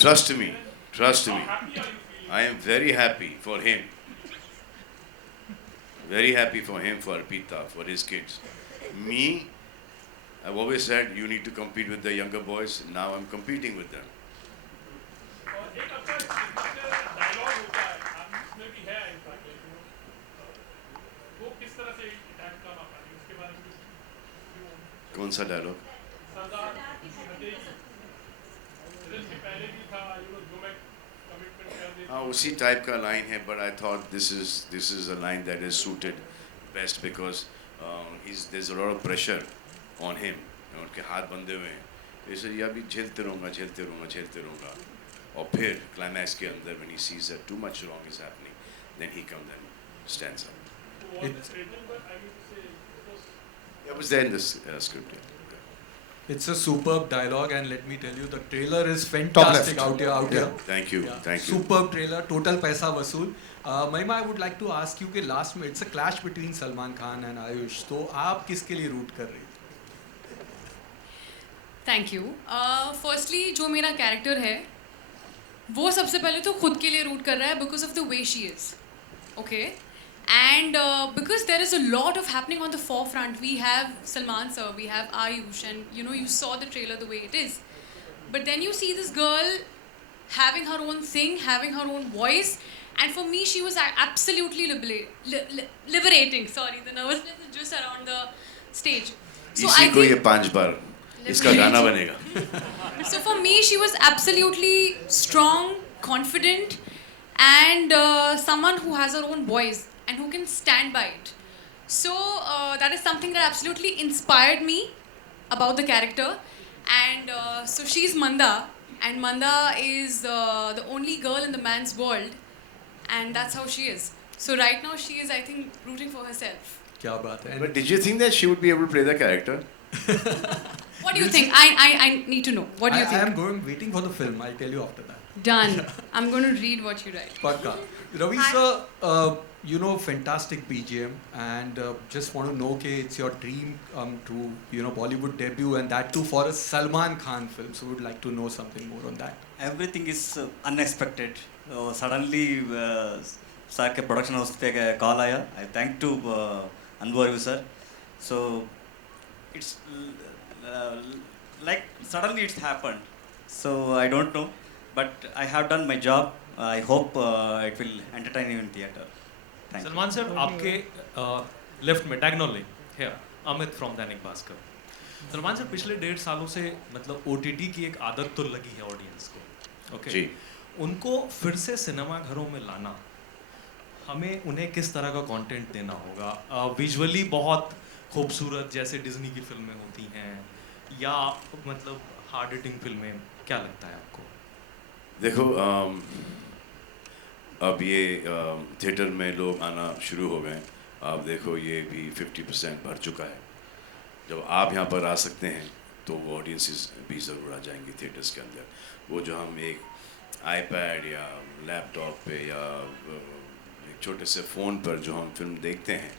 Trust me, trust me. I am very happy for him. Very happy for him, for Arpita, for his kids. Me, I've always said you need to compete with the younger boys. Now I'm competing with them. कौन सा dialogue? हाँ उसी type का line है, but I thought this is a line that is suited best because there's a lot of pressure on him. उनके हाथ बंधे हुए हैं, इसलिए ये अभी झेलते रहूँगा और फिर क्लाइमैक्स के अंदर when he sees that too much wrong is happening, then he comes and stands up. It was there in this script. Yeah. It's a superb dialogue, and let me tell you, the trailer is fantastic out here. Thank you. Superb trailer, total paisa vasool. Mahima, I would like to ask you कि last में it's a clash between Salman Khan and Ayush. तो आप किसके लिए root कर रही? Thank you. Firstly जो मेरा कैरेक्टर है वो सबसे पहले तो खुद के लिए रूट कर रहा है because of the way she is. Okay. And because there is a lot of happening on the forefront, we have Salman sir, we have Ayush, and you saw the trailer the way it is. But then you see this girl having her own thing, having her own voice, and for me she was absolutely liberating. Sorry, the nervousness is just around the stage. So इसी को ये 5 बार इसका गाना बनेगा. So for me she was absolutely strong, confident, and someone who has her own voice and who can stand by it. So that is something that absolutely inspired me about the character. And so she's Manda, and Manda is the only girl in the man's world, and that's how she is. So right now she is, I think, rooting for herself. क्या बात है? But did you think that she would be able to play the character? What do you think? I need to know. What do you think? I am waiting for the film. I'll tell you after that. Done. I'm going to read what you write. Pakka. Ravi sir, fantastic BGM, and just want to know कि it's your dream to Bollywood debut, and that too for a Salman Khan film. So would like to know something more on that. Everything is unexpected. Suddenly, sir के production house पे call आया. I thank to Anwar sir. So it's like suddenly it's happened. So I don't know, but I have done my job. I hope it will entertain you in theater. Thank you. Salman sir आपके left में diagonally है Amit from Dainik Bhaskar. Salman sir पिछले 1.5 सालों से मतलब OTT की एक आदत तो लगी है ऑडियंस को. ओके. जी. उनको फिर से सिनेमा घरों में लाना, हमें उन्हें किस तरह का कंटेंट देना होगा? विजुअली बहुत खूबसूरत जैसे डिज्नी की फिल्में होती हैं, या मतलब हार्ड हिटिंग फिल्में, क्या लगता है आपको? देखो अब ये थिएटर में लोग आना शुरू हो गए. आप देखो ये भी 50% भर चुका है. जब आप यहाँ पर आ सकते हैं तो वो ऑडियंसेस भी ज़रूर आ जाएंगे थिएटर्स के अंदर. वो जो हम एक आईपैड या लैपटॉप पे या एक छोटे से फ़ोन पर जो हम फिल्म देखते हैं,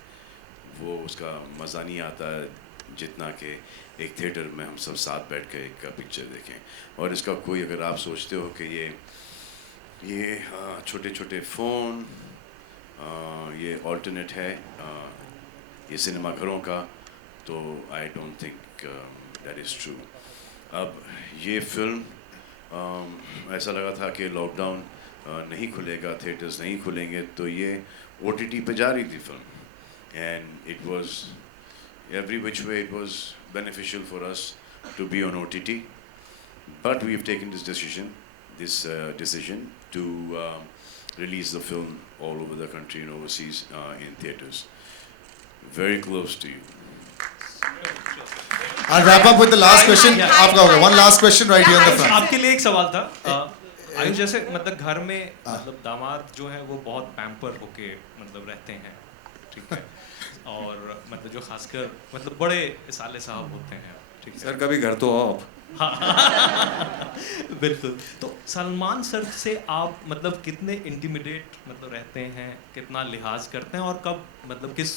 वो उसका मज़ा नहीं आता जितना कि एक थिएटर में हम सब साथ बैठ कर एक पिक्चर देखें. और इसका कोई, अगर आप सोचते हो कि ये छोटे छोटे फ़ोन ये ऑल्टरनेट है ये सिनेमा घरों का, तो I don't think that is true. अब ये फिल्म ऐसा लगा था कि लॉकडाउन नहीं खुलेगा, थिएटर्स नहीं खुलेंगे, तो ये OTT पे जा रही थी film. And it was every which way it was beneficial for us to be on OTT, but we have taken this decision to release the film all over the country and overseas in theaters. Very close to you. I'll wrap up with the last question. आपका होगा. One last question right here in the front. आपके लिए एक सवाल था. आयुष जैसे मतलब घर में मतलब दामाद जो है वो बहुत पैम्पर होके मतलब रहते हैं, ठीक है, और मतलब जो खासकर मतलब बड़े साले साहब होते हैं, ठीक है सर, कभी घर तो आओ आप. बिल्कुल. तो सलमान सर से आप मतलब कितने इंटिमिडेट मतलब रहते हैं, कितना लिहाज करते हैं, और कब मतलब किस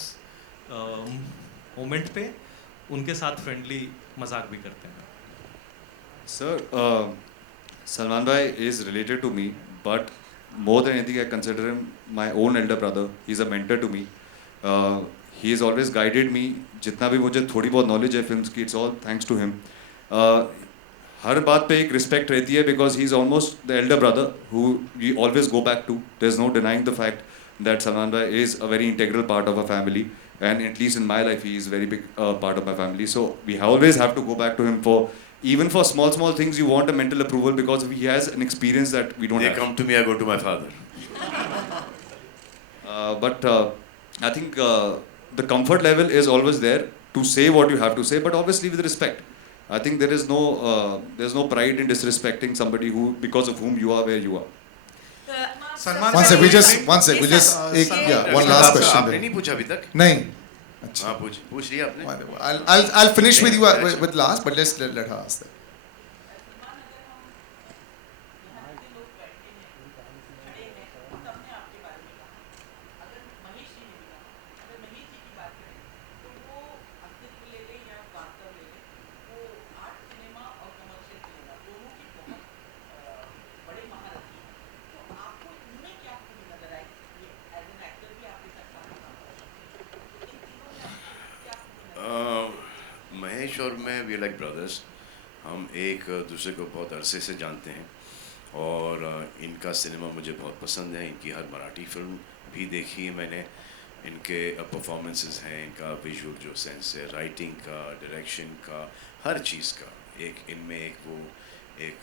मोमेंट पे उनके साथ फ्रेंडली मजाक भी करते हैं? Sir Salman Bhai is related to me, but more than anything, I consider him my own elder brother. He's a mentor to me. He has always guided me. जितना भी मुझे थोड़ी बहुत knowledge है films की, it's all thanks to him. हर बात पे एक respect रहती है because he's almost the elder brother who we always go back to. There's no denying the fact that Salman Bhai is a very integral part of our family, and at least in my life, he is a very big part of my family. So we always have to go back to him for. Even for small things, you want a mental approval because he has an experience that we don't have. They come to me, I go to my father. But I think the comfort level is always there to say what you have to say, but obviously with respect. I think there's no pride in disrespecting somebody who because of whom you are where you are. Salman, one sec, we just one last question. आपने नहीं पूछा अभी तक? नहीं. हाँ पूछ लिया आपने? I'll finish with you with last, but let's let her ask that. Mahesh और मैं वी लाइक ब्रदर्स. हम एक दूसरे को बहुत अरसे से जानते हैं और इनका सिनेमा मुझे बहुत पसंद है. इनकी हर मराठी फिल्म भी देखी है मैंने. इनके परफॉर्मेंसेस हैं, इनका विजुअल जो सेंस है, राइटिंग का, डायरेक्शन का, हर चीज़ का एक इनमें एक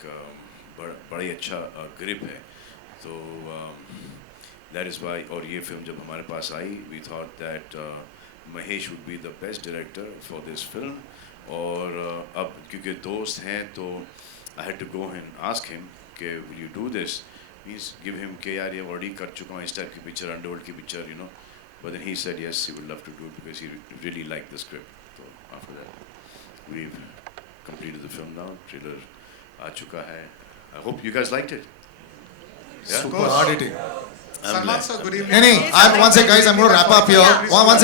बड़ा ही अच्छा ग्रिप है. तो दैट इज़ वाई. और ये फिल्म जब हमारे पास आई we thought that Mahesh would be the best director for this film. और अब क्योंकि दोस्त हैं तो I had to go and ask him कि will you do this. Means give him के यार ये ऑलरेडी कर चुका हूँ इस टाइप की पिक्चर, अंडरवर्ल्ड की picture, you know. But then he said yes he would love to do it because he really like the script. तो after that we completed the film now. Trailer आ चुका है. I hope you guys liked it. Yeah? Super hard hitting. Salman sir, good evening. One sec guys, I'm going to wrap up here. One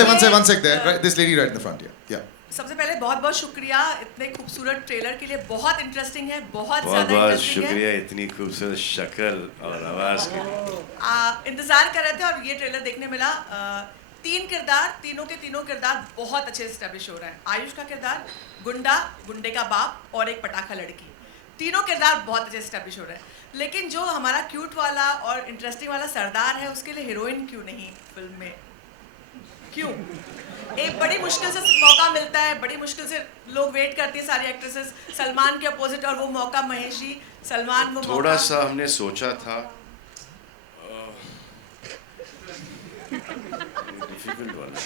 sec there. Right, this lady right in the front here. Yeah. सबसे पहले बहुत बहुत शुक्रिया इतने खूबसूरत trailer के लिए. बहुत इंटरेस्टिंग है, बहुत ज़्यादा बहुत शुक्रिया इतनी खूबसूरत शक्ल और आवाज़ के लिए. इंतज़ार कर रहे थे और ये ट्रेलर देखने मिला. तीन किरदार, तीनों के तीनों किरदार बहुत अच्छे एस्टेब्लिश हो रहे हैं. आयुष का किरदार गुंडा, गुंडे का बाप और एक पटाखा लड़की, तीनों किरदार बहुत अच्छे एस्टेब्लिश हो रहे हैं. लेकिन जो हमारा क्यूट वाला और इंटरेस्टिंग वाला सरदार है उसके लिए हीरोइन क्यों नहीं फिल्म में? क्यों? एक बड़ी मुश्किल से मौका मिलता है, बड़ी मुश्किल से लोग वेट करती है सारी एक्ट्रेसेस सलमान के अपोजिट, और वो मौका महेश जी, सलमान वो थोड़ा सा हमने सोचा था डिफिकल्ट वाला.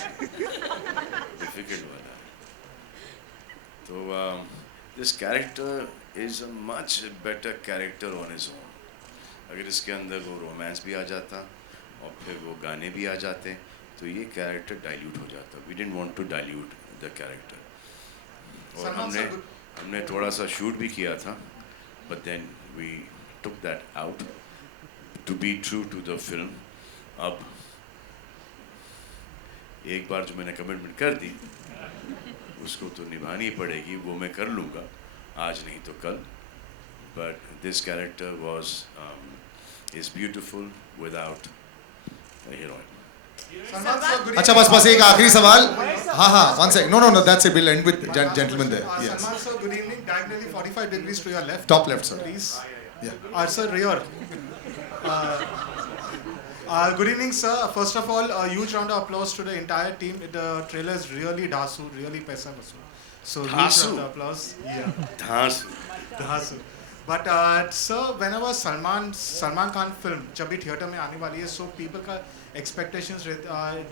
तो this character is a much better character on his own. अगर इसके अंदर वो रोमांस भी आ जाता और फिर वो गाने भी आ जाते तो ये कैरेक्टर डाइल्यूट हो जाता. We didn't want to dilute the character. और हमने थोड़ा सा शूट भी किया था, but then we took that out to be true to the film. अब एक बार जो मैंने कमिटमेंट कर दी उसको तो निभानी पड़ेगी. वो मैं कर लूँगा, आज नहीं तो कल. But this character was is beautiful without a heroine. अच्छा बस एक आखिरी सवाल. हाँ one sec. No, that's it. We'll end with gentleman there. Yes. Salman sir, good evening. Diagonally 45 degrees to your left. Top left, sir. Please. Yeah. Sir, rear. Good evening, sir. First of all, a huge round of applause to the entire team. The trailer is really dhasu, really paisa vasu. So huge round of applause. Yeah. Dhasu. But sir, whenever Salman Khan film जब भी theatre में आने वाली है, so people का expectations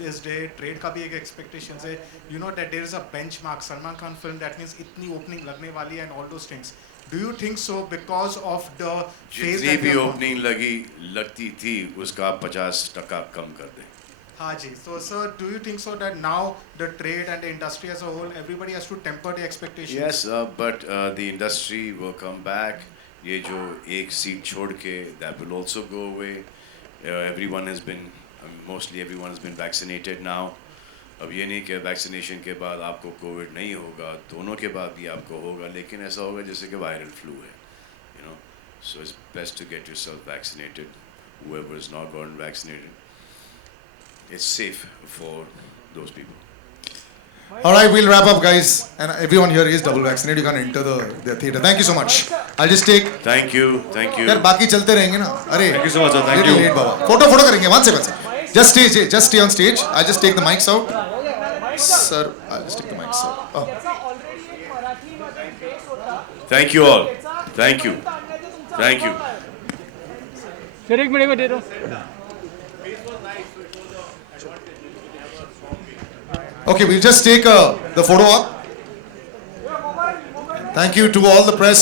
this day, trade का भी एक expectations है. You know that there is a benchmark. Salman Khan film, that means इतनी opening लगने वाली है and all those things. Do you think so because of the phase जितनी that भी ओपनिंग लगती थी उसका 50% कम कर दें. हाँ जी. So sir, do you think so that now the trade and the industry as a whole, everybody has to temper the expectations? Yes, but the industry will come back. ये जो एक सीट छोड़ के that will also go away. Mostly everyone has been vaccinated now. अब ये नहीं कि vaccination के बाद आपको कोविड नहीं होगा, दोनों के बाद भी आपको होगा, लेकिन ऐसा होगा जैसे कि वायरल फ्लू है, you know. So it's best to get yourself vaccinated. Whoever is not gotten vaccinated, it's safe for those people. All right, we'll wrap up, guys. And everyone here is double vaccinated. You can enter the theater. Thank you so much. I'll just take. Thank you. Thank you. यार बाकी चलते रहेंगे ना. अरे. Thank you so much, sir. Thank you. Late, Baba. Photo करेंगे. One second. Just stay on stage. I'll just take the mics out. Sir, I'll just take the mics out. Oh. Thank you all. Thank you. Thank you. फिर एक minute को दे दो. Okay, we'll just take the photo up. Thank you to all the press.